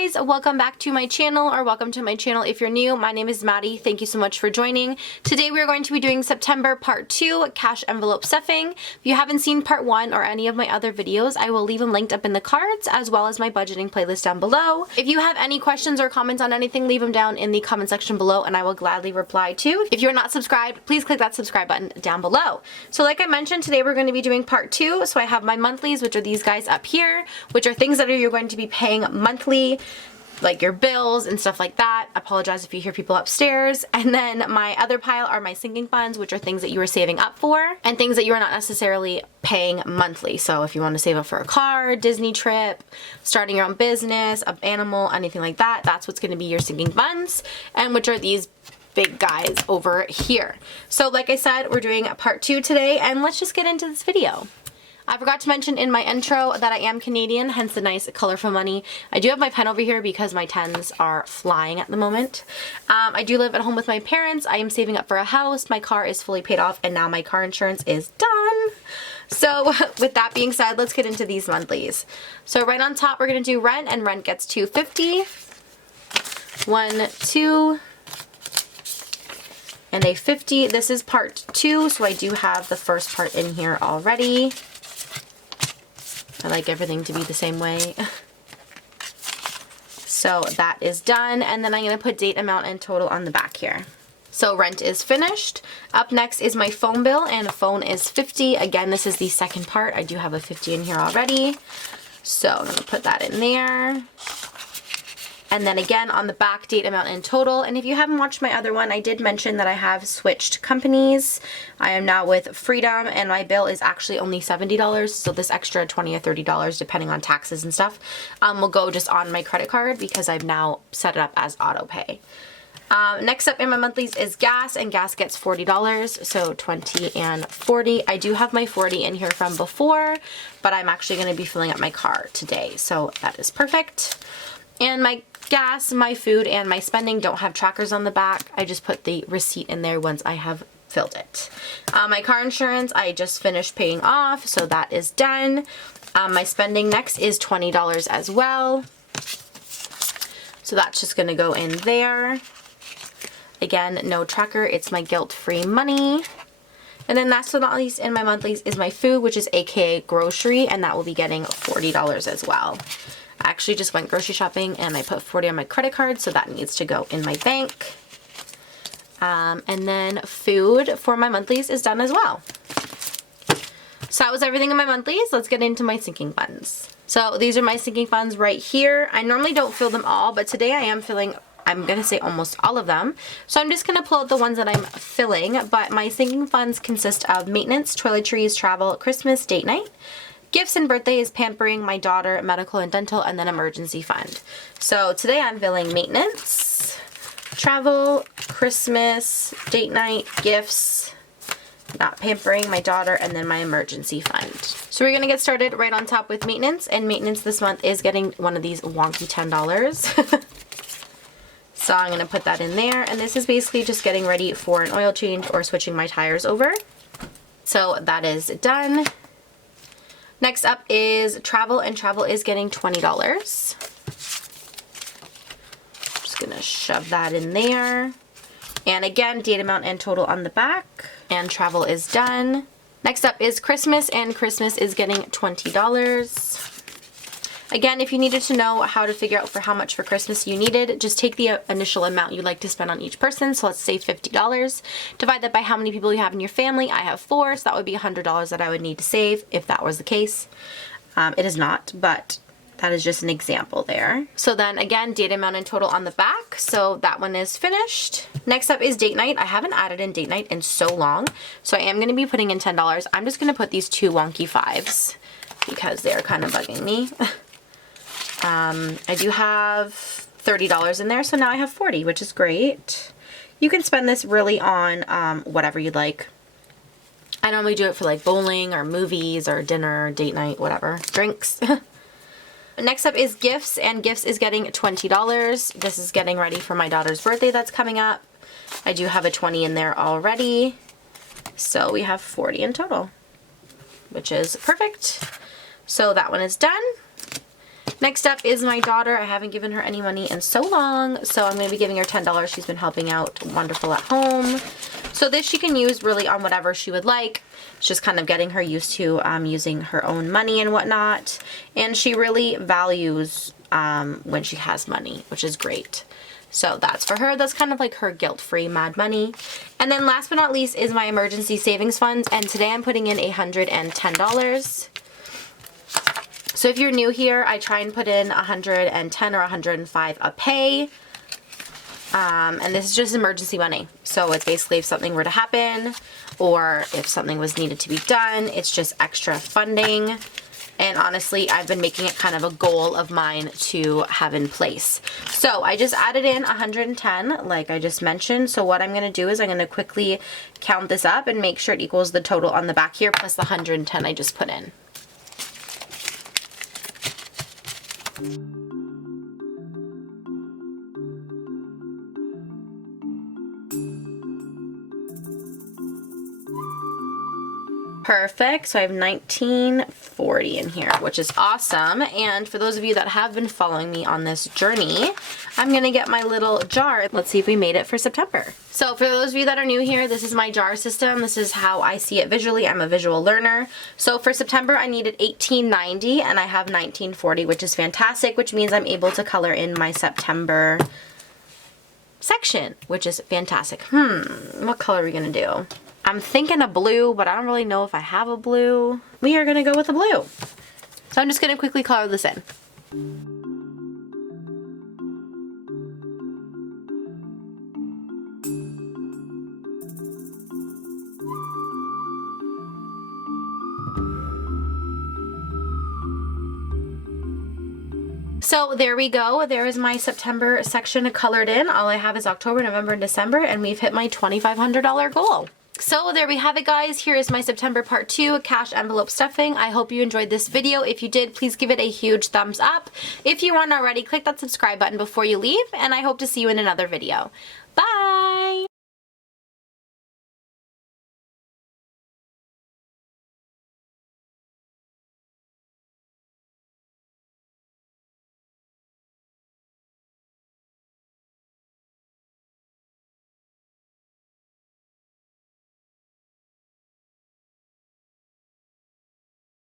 guys, welcome back to my channel, or welcome to my channel if you're new. My name is Maddie. Thank you so much for joining. Today we are going to be doing September part 2, cash envelope stuffing. If you haven't seen part 1 or any of my other videos, I will leave them linked up in the cards, as well as my budgeting playlist down below. If you have any questions or comments on anything, leave them down in the comment section below and I will gladly reply to. If you're not subscribed, please click that subscribe button down below. So like I mentioned, today we're going to be doing part 2. So I have my monthlies, which are these guys up here, which are things that you're going to be paying monthly, like your bills and stuff like that. Apologize if you hear people upstairs. And then my other pile are my sinking funds, which are things that you are saving up for and things that you are not necessarily paying monthly. So if you want to save up for a car, Disney trip, starting your own business, an animal, anything like that, that's what's going to be your sinking funds, and which are these big guys over here. So like I said, we're doing part 2 today, and let's just get into this video. I forgot to mention in my intro that I am Canadian, hence the nice colorful money. I do have my pen over here because my 10s are flying at the moment. I do live at home with my parents. I am saving up for a house. My car is fully paid off, and now my car insurance is done. So with that being said, let's get into these monthlies. So right on top, we're going to do rent, and rent gets $2.50. 1, 2, and a 50. This is part 2, so I do have the first part in here already. I like everything to be the same way. So that is done, and then I'm going to put date, amount, and total on the back here. So rent is finished. Up next is my phone bill, and phone is $50. Again, this is the second part. I do have a $50 in here already. So I'm going to put that in there. And then again on the back, date, amount, and total. And if you haven't watched my other one, I did mention that I have switched companies. I am now with Freedom, and my bill is actually only $70. So this extra $20 or $30, depending on taxes and stuff, will go just on my credit card because I've now set it up as auto pay. Next up in my monthlies is gas, and gas gets $40, so 20 and 40. I do have my 40 in here from before, but I'm actually going to be filling up my car today, so that is perfect. And my gas, my food, and my spending don't have trackers on the back. I just put the receipt in there once I have filled it. My car insurance, I just finished paying off, so that is done. My spending next is $20 as well. So that's just going to go in there. Again, no tracker. It's my guilt-free money. And then last but not least in my monthlies is my food, which is aka grocery, and that will be getting $40 as well. I actually just went grocery shopping and I put $40 on my credit card, so that needs to go in my bank. And then food for my monthlies is done as well. So that was everything in my monthlies. Let's get into my sinking funds. So these are my sinking funds right here. I normally don't fill them all, but today I am filling, I'm going to say almost all of them. So I'm just going to pull out the ones that I'm filling, but my sinking funds consist of maintenance, toiletries, travel, Christmas, date night, gifts and birthdays, pampering, my daughter, medical and dental, and then emergency fund. So today I'm filling maintenance, travel, Christmas, date night, gifts, not pampering, my daughter, and then my emergency fund. So we're going to get started right on top with maintenance, and maintenance this month is getting one of these wonky $10. So I'm going to put that in there, and this is basically just getting ready for an oil change or switching my tires over. So that is done. Next up is travel, and travel is getting $20. Just gonna shove that in there. And again, date, amount, and total on the back. And travel is done. Next up is Christmas, and Christmas is getting $20. Again, if you needed to know how to figure out for how much for Christmas you needed, just take the initial amount you'd like to spend on each person. So let's say $50. Divide that by how many people you have in your family. I have 4, so that would be $100 that I would need to save if that was the case. It is not, but that is just an example there. So then again, date, amount, and total on the back. So that one is finished. Next up is date night. I haven't added in date night in so long, so I am going to be putting in $10. I'm just going to put these 2 wonky 5s because they're kind of bugging me. I do have $30 in there, so now I have 40, which is great. You can spend this really on whatever you'd like. I normally do it for like bowling or movies or dinner, date night, whatever. Drinks. Next up is gifts, and gifts is getting $20. This is getting ready for my daughter's birthday that's coming up. I do have a 20 in there already. So we have 40 in total, which is perfect. So that one is done. Next up is my daughter. I haven't given her any money in so long, so I'm going to be giving her $10. She's been helping out wonderful at home. So this she can use really on whatever she would like. It's just kind of getting her used to using her own money and whatnot. And she really values when she has money, which is great. So that's for her. That's kind of like her guilt-free mad money. And then last but not least is my emergency savings funds. And today I'm putting in $110. So if you're new here, I try and put in 110 or 105 a pay. And this is just emergency money. So it's basically if something were to happen or if something was needed to be done, it's just extra funding. And honestly, I've been making it kind of a goal of mine to have in place. So I just added in 110, like I just mentioned. So what I'm going to do is I'm going to quickly count this up and make sure it equals the total on the back here plus the 110 I just put in. Perfect. So I have 1940 in here, which is awesome. And for those of you that have been following me on this journey, I'm going to get my little jar. Let's see if we made it for September. So for those of you that are new here, this is my jar system. This is how I see it visually. I'm a visual learner. So for September, I needed 1890 and I have 1940, which is fantastic, which means I'm able to color in my September section, which is fantastic. What color are we going to do? I'm thinking a blue, but I don't really know if I have a blue. We are going to go with a blue. So I'm just going to quickly color this in. So there we go. There is my September section colored in. All I have is October, November, and December, and we've hit my $2,500 goal. So there we have it, guys. Here is my September part 2, cash envelope stuffing. I hope you enjoyed this video. If you did, please give it a huge thumbs up. If you aren't already, click that subscribe button before you leave, and I hope to see you in another video. Bye!